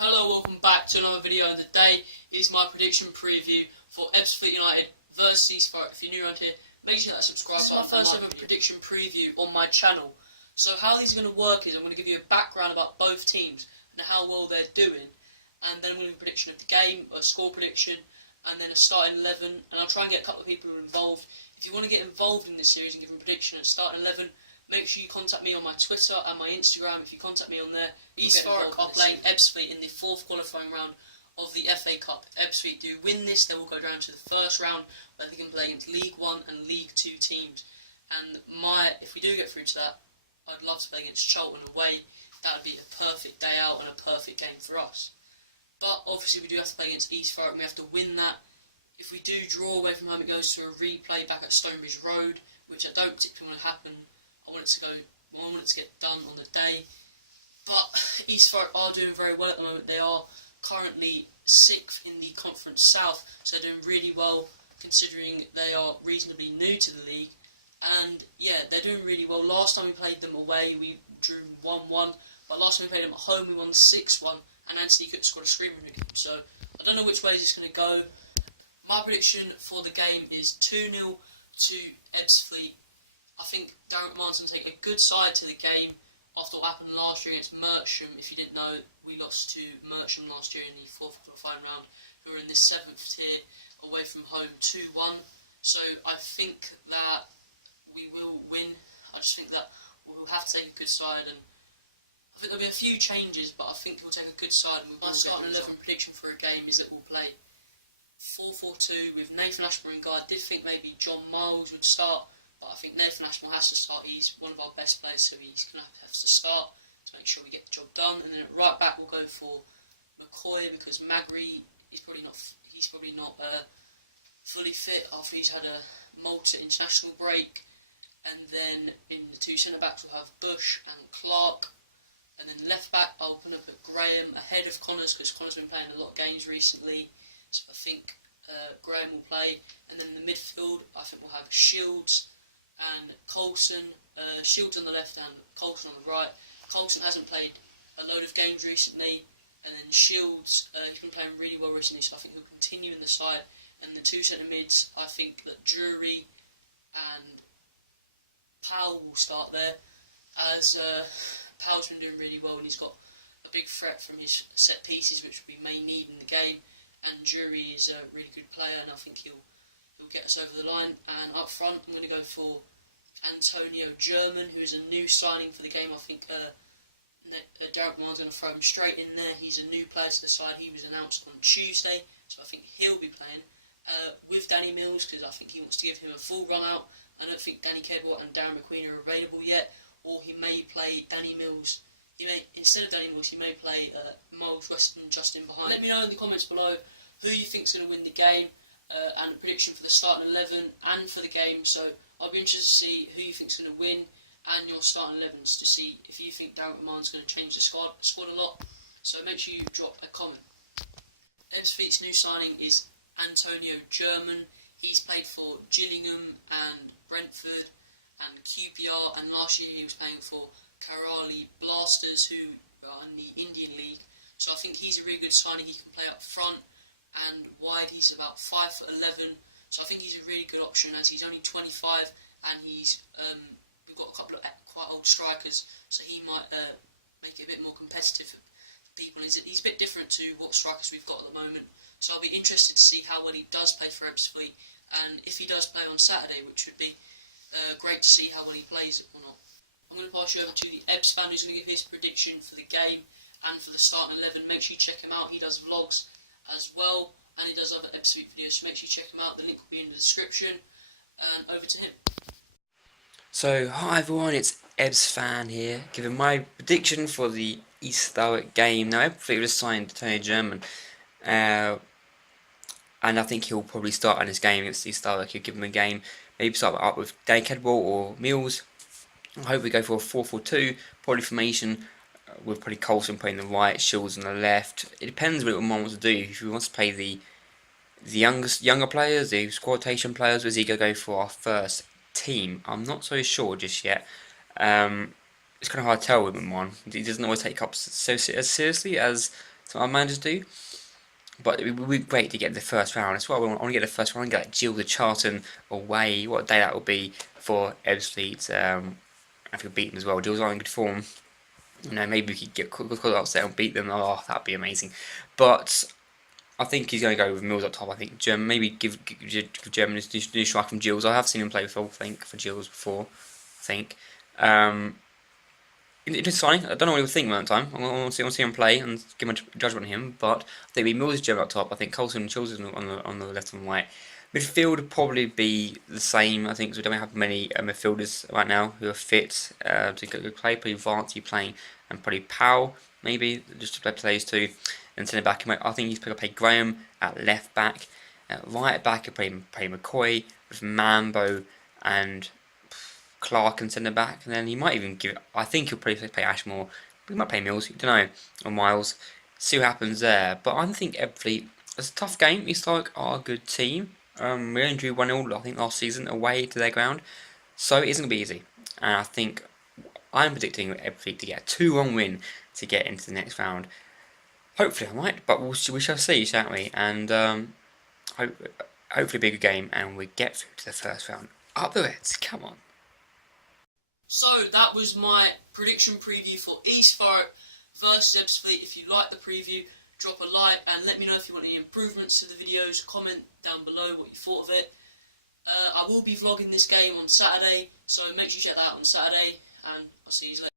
Hello, welcome back to another video, and today is my prediction preview for Ebbsfleet United versus East Thurrock. If you're new around here, make sure that subscribe button. It's my first ever prediction preview on my channel. So how these are going to work is I'm going to give you a background about both teams and how well they're doing, and then I'm going to give a prediction of the game, a score prediction, and then a starting 11, and I'll try and get a couple of people involved. If you want to get involved in this series and give them a prediction at starting 11, make sure you contact me on my Twitter and my Instagram. If you contact me on there, East Thurrock are playing Ebbsfleet in the fourth qualifying round of the FA Cup. If Ebbsfleet do win this, they will go down to the first round where they can play against League 1 and League 2 teams. And if we do get through to that, I'd love to play against Charlton away. That would be the perfect day out and a perfect game for us. But obviously we do have to play against East Thurrock and we have to win that. If we do draw away from home, it goes to a replay back at Stonebridge Road, which I don't particularly want to happen. I want it to get done on the day. But East Thurrock are doing very well at the moment. They are currently 6th in the Conference South, so they're doing really well considering they are reasonably new to the league. And yeah, they're doing really well. Last time we played them away, we drew 1-1. But last time we played them at home, we won 6-1. And Anthony Cook scored a screamer in the game. So I don't know which way it's going to go. My prediction for the game is 2-0 to Ebbsfleet. I think Darren McMahon's going to take a good side to the game after what happened last year against Mersham. If you didn't know, we lost to Mersham last year in the fourth qualifying round, who were in the 7th tier away from home 2-1. So I think that we will win. I just think that we'll have to take a good side, and I think there'll be a few changes, but I think we'll take a good side. And my starting 11 prediction for a game is that we'll play 4-4-2 with Nathan Ashmore in guard. I did think maybe John Miles would start, but I think Nathan Ashmore has to start. He's one of our best players, so he's going to have to start to make sure we get the job done. And then at right back we'll go for McCoy, because Magri is probably not. He's probably not fully fit after he's had a Malta international break. And then in the two centre backs we'll have Bush and Clark. And then left back I'll put Graham ahead of Connors, because Connors has been playing a lot of games recently. So I think Graham will play. And then in the midfield I think we'll have Shields and Coulson. Shields on the left and Coulson on the right. Coulson hasn't played a load of games recently, and then Shields, he's been playing really well recently, so I think he'll continue in the side. And the two centre mids, I think that Drury and Powell will start there, as Powell's been doing really well and he's got a big threat from his set pieces, which we may need in the game. And Drury is a really good player, and I think he'll get us over the line. And up front, I'm going to go for Antonio German, who is a new signing for the game. I think Derek Miles going to throw him straight in there. He's a new player to the side. He was announced on Tuesday, so I think he'll be playing with Danny Mills, because I think he wants to give him a full run out. I don't think Danny Kedwell and Darren McQueen are available yet, or he may play Danny Mills. Instead of Danny Mills, he may play Miles Weston just in behind. Let me know in the comments below who you think's going to win the game, and a prediction for the starting 11 and for the game. So I'll be interested to see who you think's going to win and your starting 11s, to see if you think Darren McMahon's going to change the squad a lot. So make sure you drop a comment. Ebbsfleet's new signing is Antonio German. He's played for Gillingham and Brentford and QPR, and last year he was playing for Karali Blasters, who are in the Indian League. So I think he's a really good signing. He can play up front and wide. He's about 5'11", so I think he's a really good option, as he's only 25 and we've got a couple of quite old strikers, so he might make it a bit more competitive for people. He's a bit different to what strikers we've got at the moment, so I'll be interested to see how well he does play for Ebbsfleet, and if he does play on Saturday, which would be great to see how well he plays or not. I'm going to pass you over to the Ebbs fan, who's going to give his prediction for the game and for the starting 11. Make sure you check him out. He does vlogs as well, and he does other Ebbsfleet videos, so make sure you check him out. The link will be in the description, and over to him. So, hi everyone, it's Ebbs fan here, giving my prediction for the East Thurrock game. Now, Ebbsfleet just signed Tony German, and I think he'll probably start on his game against East Thurrock. He'll give him a game, maybe start up with Danny Kedwell or Mills. I hope we go for a 4-4-2, probably formation, with probably Coulson playing the right, Shields on the left. It depends what Mom wants to do. If he wants to play the younger players, the rotation players, or is he going to go for our first team? I'm not so sure just yet. It's kind of hard to tell with him. He doesn't always take up so as seriously as So our managers do. But it would be great to get the first round. That's what I want to get the first round. Get like Jill the Charlton away. What a day that would be for Ebbsfleet. I could beat them as well. Jill's are in good form. You know, maybe we could get quite upset and beat them. Oh, that'd be amazing. But I think he's going to go with Mills up top. I think maybe give German a new strike from Jills. I have seen him play before, I think, for Jills before. I think. It's fine. I don't know what he would think at the time. I want to see him play and give my judgment on him. But I think we Mills German up top. I think Colson and Chills on the left and right. Midfield would probably be the same. I think, because we don't have many midfielders right now who are fit to go play. Probably Varty playing and probably Powell maybe just to play plays too. And centre back, I think he's going to play Graham at left back. Right back, he'll play McCoy with Mambo and Clark and centre back, and then he might even I think he'll probably play Ashmore. But he might play Mills, don't know, or Miles. See what happens there. But I think Ebbsfleet, it's a tough game. East Thurrock are a good team. We only drew 1-0, I think, last season away to their ground, so it isn't going to be easy. And I think I'm predicting Ebbsfleet to get a 2-1 win to get into the next round. Hopefully I might, but we shall see, shan't we? And hopefully be a good game, and we get through to the first round. Up the Reds, come on. So that was my prediction preview for East Thurrock versus Ebbsfleet. If you like the preview, drop a like and let me know if you want any improvements to the videos. Comment down below what you thought of it. I will be vlogging this game on Saturday, so make sure you check that out on Saturday, and I'll see you later.